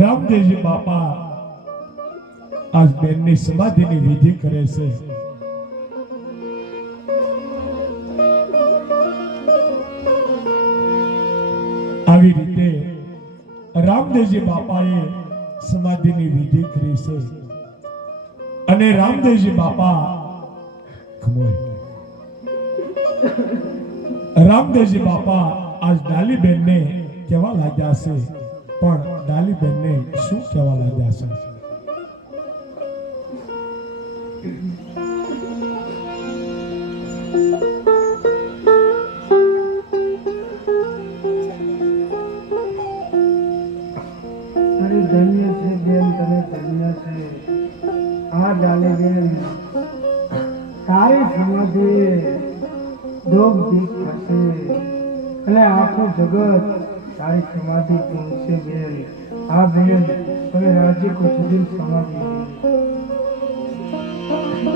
રામદેવજી બાપા આજ બેનની સમાધિની વિધિ કરે છે. આવી રીતે રામદેવજી બાપાએ સમાધિની વિધિ કરી છે અને રામદેવજી બાપા રામદેવજી બાપા આજ ડાલીબેનને કહેવા લાગ્યા છે, પણ ડાલીબેનને શું કહેવા લાગ્યા છે? ધન્ય છે બેન, તમે ધન્ય છે. આ ડાલીબેન તારી સમાધિ દોગ દીપ થશે અને આખું જગત તારી સમાધિ પહોંચશે બેન. આ બેન તમે રાજ્ય સુધી સમાધિ.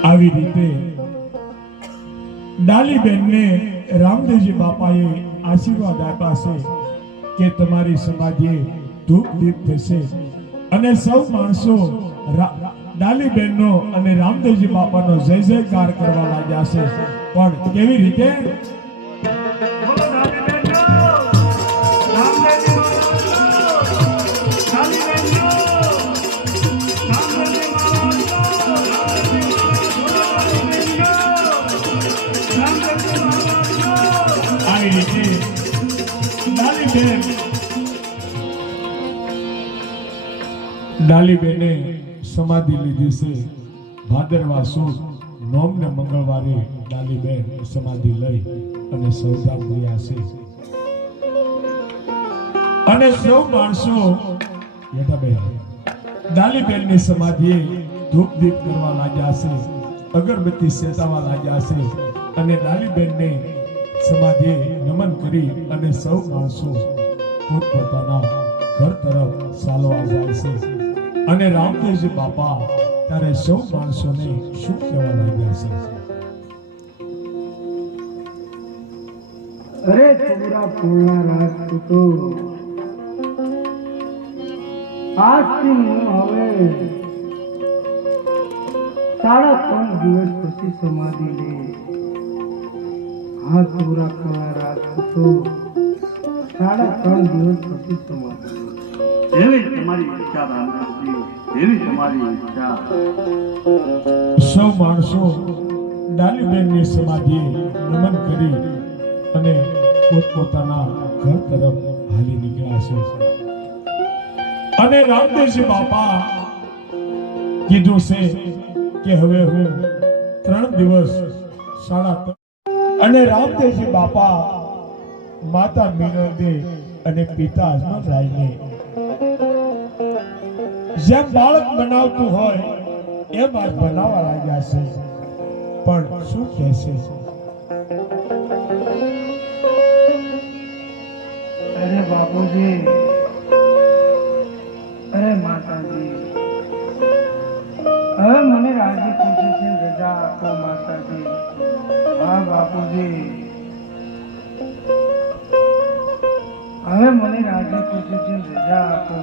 આવી રીતે ડાલીબેનને રામદેવજી બાપાએ આશીર્વાદ આપ્યા છે કે તમારી સમાધિએ ધૂપ દીપ થશે અને સૌ માણસો ડાલીબેનનો અને રામદેવજી બાપાનો જય જયકાર કરવા લાગ્યા છે. પણ કેવી રીતે? આવી રીતે ડાલીબેને સમાધિ લીધી છે. ભાદરવા સુદ નોમને મંગળવારે ડાલીબેન સમાધિ લઈ અને સૌધામ ગયા છે અને સૌ માણસો ડાલીબેનની સમાધિએ ધૂપ દીપ કરવા લાગ્યા છે, અગરબત્તી સેતાવા લાગ્યા છે અને ડાલીબેનને સમાધિએ નમન કરી અને સૌ માણસો પોતપોતાના ઘર તરફ ચાલવા જાય છે. અને રામદેવજી બાપા ત્યારે સૌ માણસોને શું કહેવા લાગ્યા છે? અરે ચોરા ફૂલના રાજપૂતો, આજથી હું હવે 3.5 દિવસ પછી સમાધિ લે. હા ચોરા ફૂલના રાજપૂતો, 3.5 દિવસ પછી સમાધિ. એવી તમારી ઈચ્છા રામદાસજી, એવી તમારી ઈચ્છા. સૌ માણસો ડાલીબેનની સમાધિએ નમન કરી અને પોતપોતાના ઘર તરફ હાલી નીકળ્યા છે. અને રામદેવજી બાપા કીધું છે કે હવે હું 3 દિવસ 3.5 અને રામદેવજી બાપા માતા મીનળદેવ અને પિતા હનુમરાયને જેમ બાળક બનાવતું હોય એમ આજ બનાવવા લાગ્યા છે. પણ શું કહેશે? અરે બાપુજી, અરે માતાજી, હવે મને રાજી ખુશીથી રજા આપો માતાજી. હા બાપુજી, હવે મને રાજી ખુશીથી રજા આપો.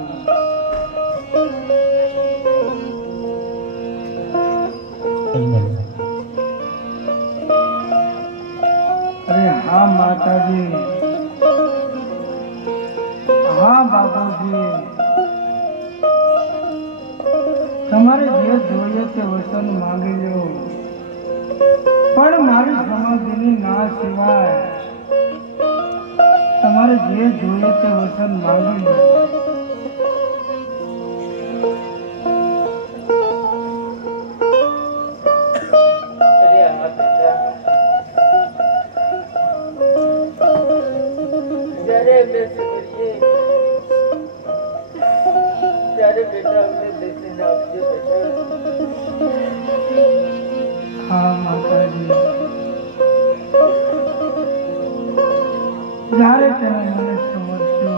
અરે હા માતાજી, હા બાપુજી, તમારે જે જોઈએ તે વચન માંગી લો, પણ મારી સમાધિની ના સિવાય તમારે જે જોઈએ તે વચન માંગી લો. હા માતાજી, જ્યારે તમે મને સમજશો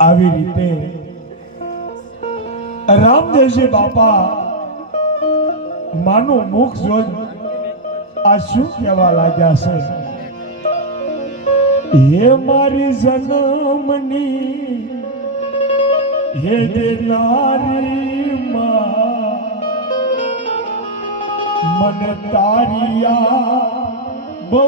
આવી રીતે રામદેવજી બાપા માનું મુખ જોઈ આ શું કહેવા લાગ્યા છે હે મારી જન્મની હે દેનારી માં મને તારિયા બહુ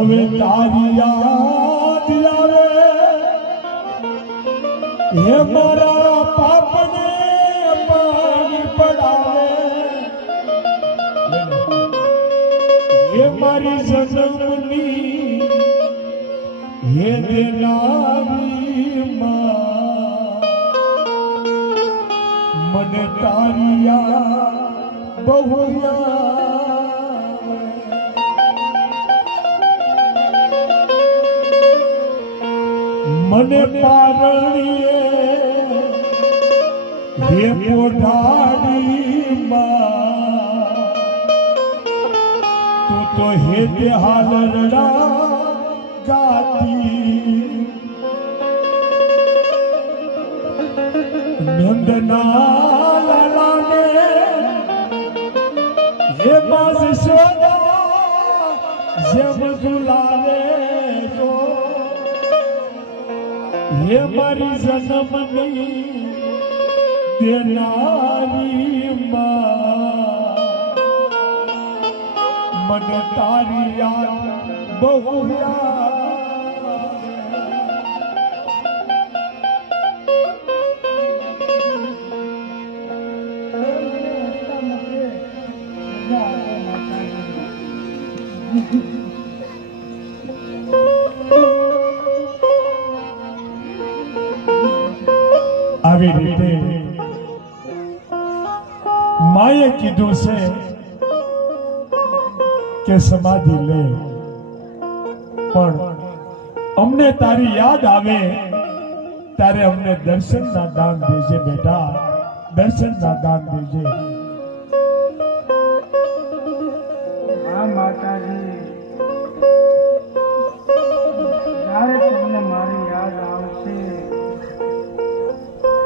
હવે તારી યાદ આવે હે મારા પાપને પાણી પડાવે હે મારી જન્મની હે દેનારી માં મને તારી યાદ બહુ મને પારણીએ હે પોઢાડી માં તું તો હે તે હાલરડા ગાતી નંદના લાલાને હે બાજ સોદા જેમ ઝુલાવે જો હે મારી જન્મની દેનારી માં મને તારી યાદ બહુ આવી રીતે માએ કીધું છે કે સમાધિ લે પણ અમને તારી યાદ આવે ત્યારે અમને દર્શનના દાન દેજે બેટા દર્શનના દાન દેજે હા માતાજી જ્યારે તમને મારી યાદ આવશે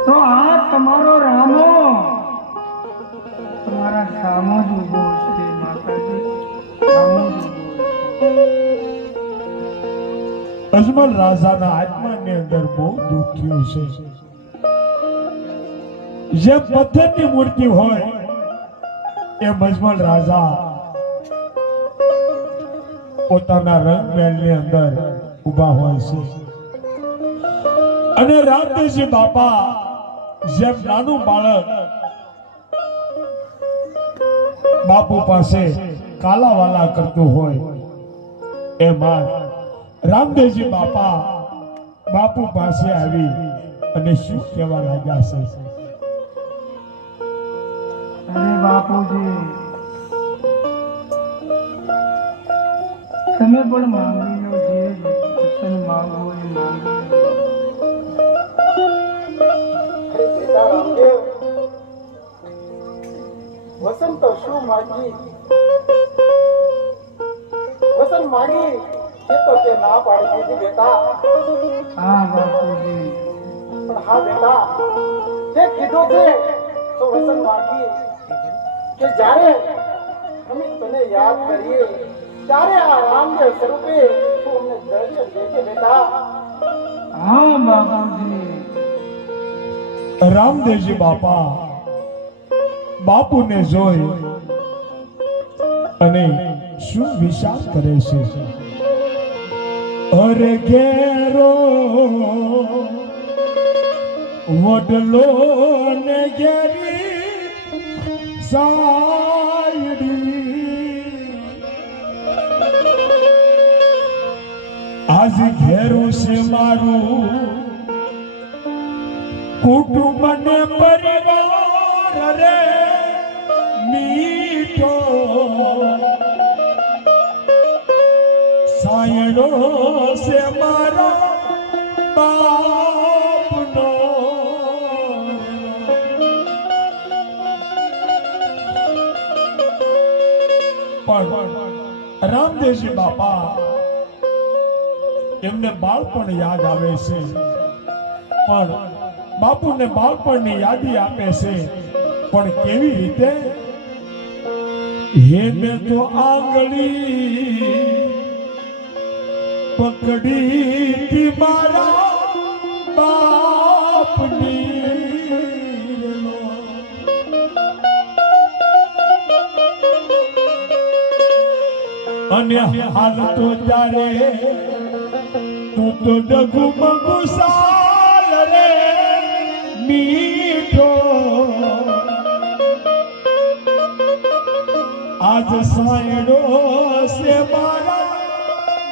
તો આ તમારો રામો તમારા સામો જ ઉભો છે માતાજી સામો જ ઉભો છે અજમલ રાજાના આત્માની અંદર બહુ દુઃખ થયું છે જે પથ્થરની મૂર્તિ હોય એ અજમલ રાજા પોતાના રંગમહેલની અંદર ઊભા હોય છે અને રામદેવજી બાપા જેમ નાનું બાળક બાપુ પાસે કાલાવાલા કરતું હોય એમાં રામદેવજી બાપા બાપુ પાસે આવી અને શું કહેવા લાગ્યા છે અરે બાપુજી તમે પણ માંગી લો જે વચન માંગો એ માંગી લો રામદેવ વસન તો શું માગી વસન માગી એ તો તે ના પાડી દીધી બેટા હા બાપુજી પણ હા બેટા તે કીધું છે તો વસન માગી કે જ્યારે અમે તને યાદ કરીએ ત્યારે આ રામદેવ સ્વરૂપે તું અમને દર્શન દેજે બેટા હા બાપુજી રામદેવજી બાપા બાપુને જોઈ અને શું વિચાર કરે છે અરે ઘેરો વડલો ને ઘેરી સાયડી આજ ઘેરું છે મારું કુટુંબ ને પરિવાર રે મીઠો સાયણ સાયડો છે મારા બાપનો પણ રામદેવજી બાપા એમને બાળપણ યાદ આવે છે, પણ બાપુને બાળપણની યાદી આપે છે, પણ કેવી રીતે? હે મેં તો આંગળી પકડી થી મારા બાપની અને હાલ તો ત્યારે તું તો ડગુ મગુ સાલ રે મીઠો આજ સાયડો છે મારા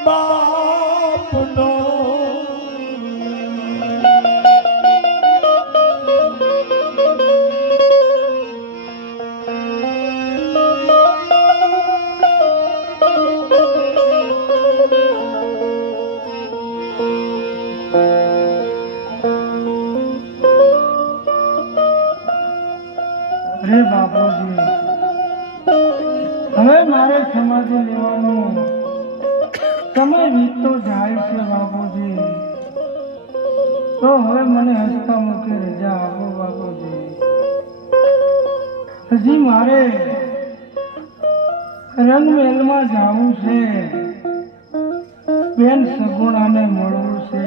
બાપનો અરે બાપુજી, હવે મારે સમાધિ લેવાનો સમય વીતતો જાય છે બાપુજી, તો હવે મને હસતા મૂકે રજા આપો બાપુજી. હજી મારે રંગમહેલમાં જવું છે, બેન સગુણાને મળવું છે,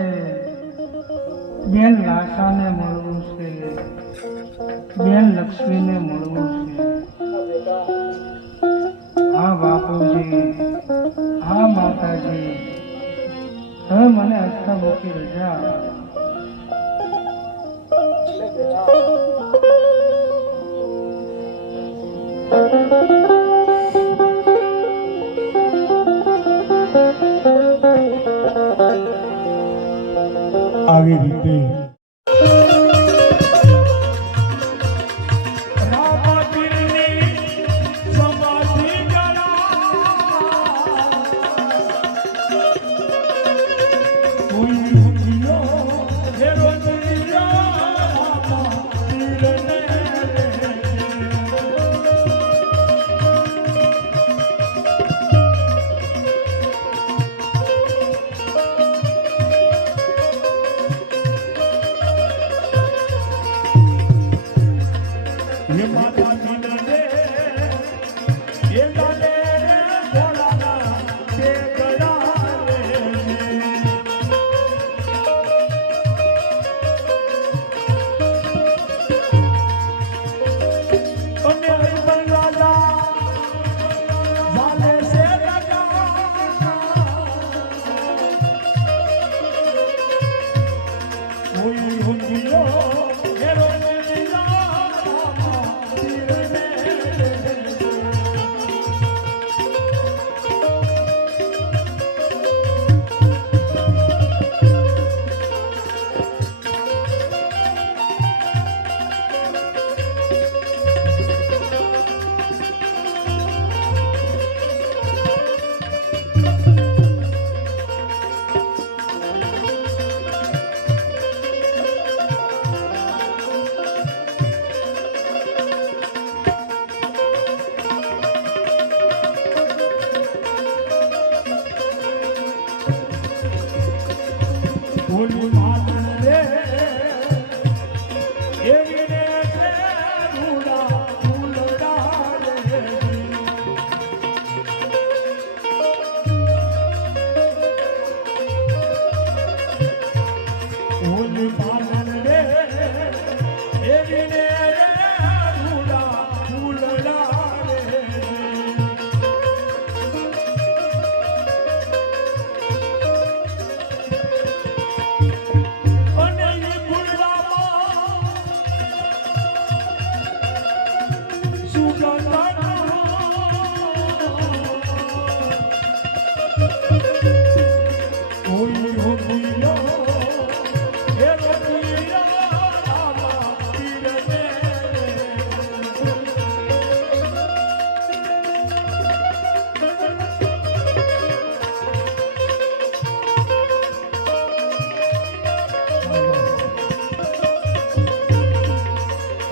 બેન લાસાને મળવું છે, બેન લક્ષ્મીને મળવું છે. હા બાપુજી, હા માતાજી, હવે મને હસતા મૂકી રજા. આવી રીતે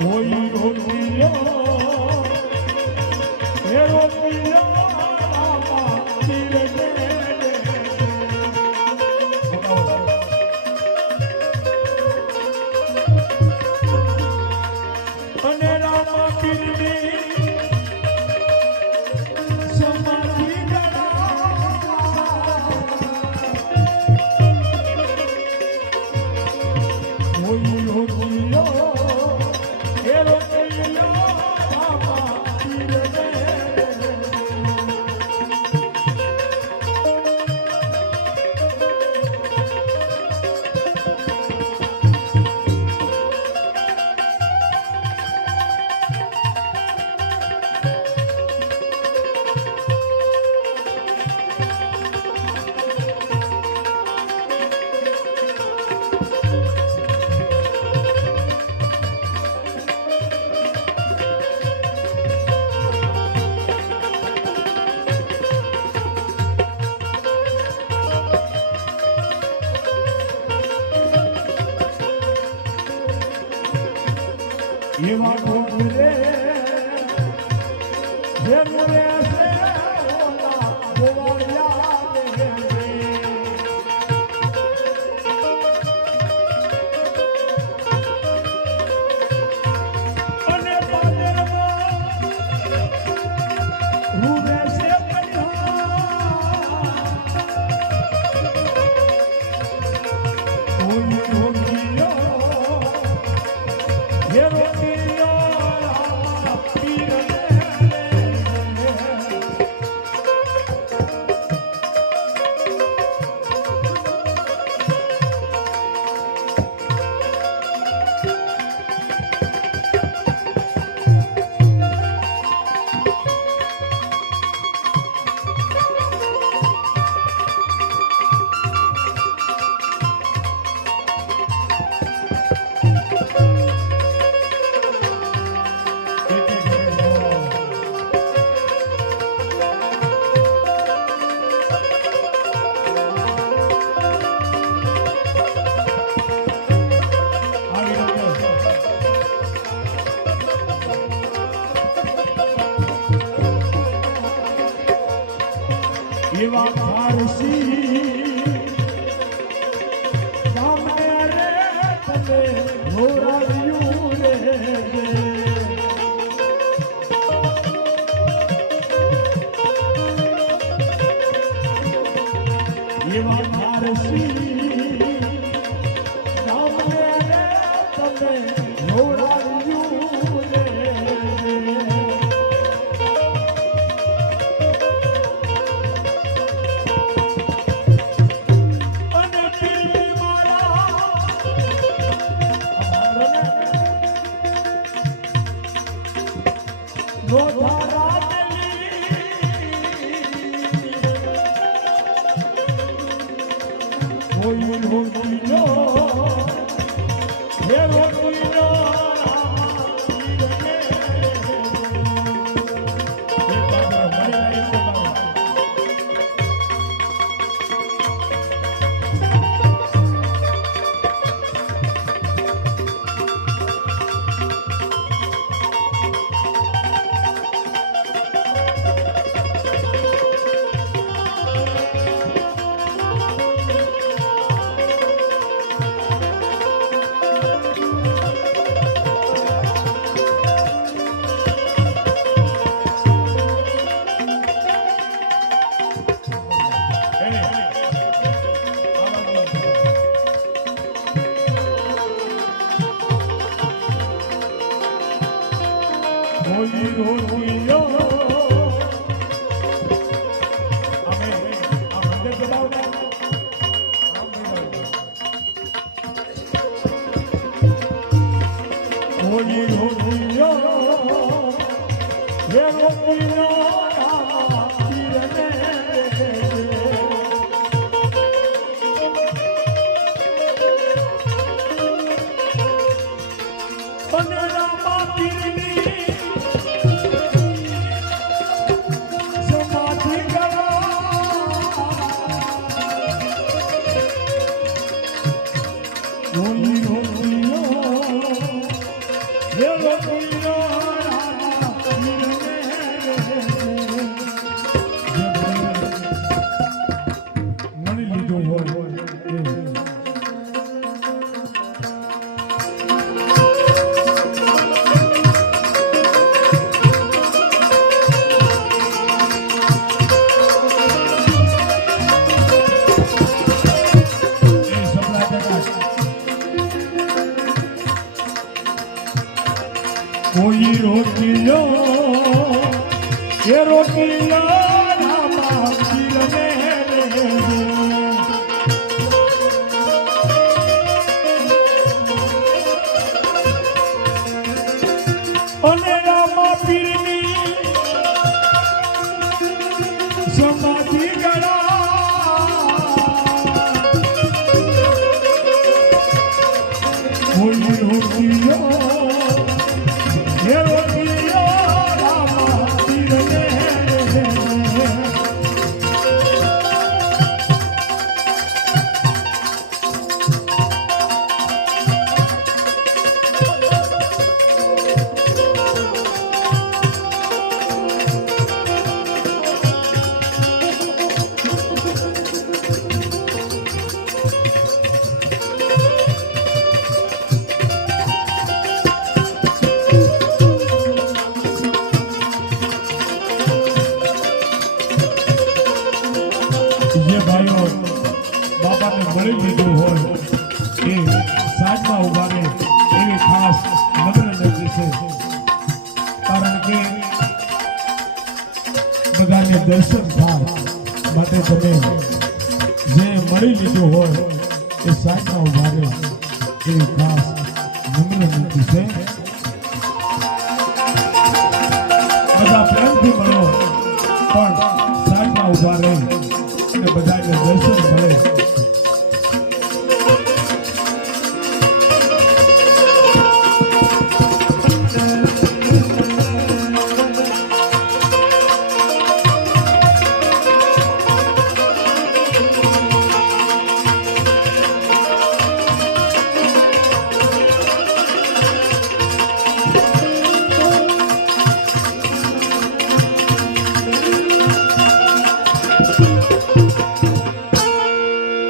કોઈ રોટિયો એ રોટિયો રામા પીરને અને રામા પીરની સમાધિ કોઈ રોટિયો એ રોટિયો રામા પીરને એવા ગોરે જે મોરે છે ઓલા ગોવાળિયા રે અને પાદરમાં રૂવે છે કોઈ રોટિયો એ રોટિયો રામા પીરને એવા ફારસી સામને રે તમે ઘોરાવ્યું રે એવા ફારસી સામને રે તમે ઘોરાવ્યું રે કોઈ રોટિયો અમે આ મંદિર બનાવતા કોઈ રોટિયો એ રોટિયો રામા પીરને અને રામા પીરની સમાધિ કોઈ રોટિયો રોટલીઓ એ રોટલીઓ રામા પીરને રે અને રામા પીરની સમાધિ ગળા હોલી રોટલીઓ એ રોટલીઓ રામા પીરને જે ભાઈઓ બાપાને મળી લીધું હોય એ સાજમાં ઉભા રહે એવી ખાસ નમ્ર વિનંતી છે કારણ કે બધાને દર્શન થાય માટે તમે જે મળી લીધું હોય એ સાજમાં ઉભા રહે એવી ખાસ નમ્ર વિનંતી છે બધા પ્રેમથી મળો પણ સાજમાં ઉભા રહે અને બધાને દર્શન મળે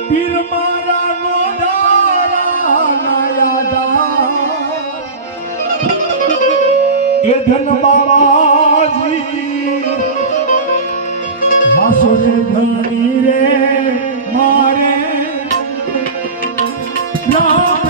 પીર મારા ગોડાળા નાયાદા એ ધન બાબાજી વાસુરે ધણી રે મારે ના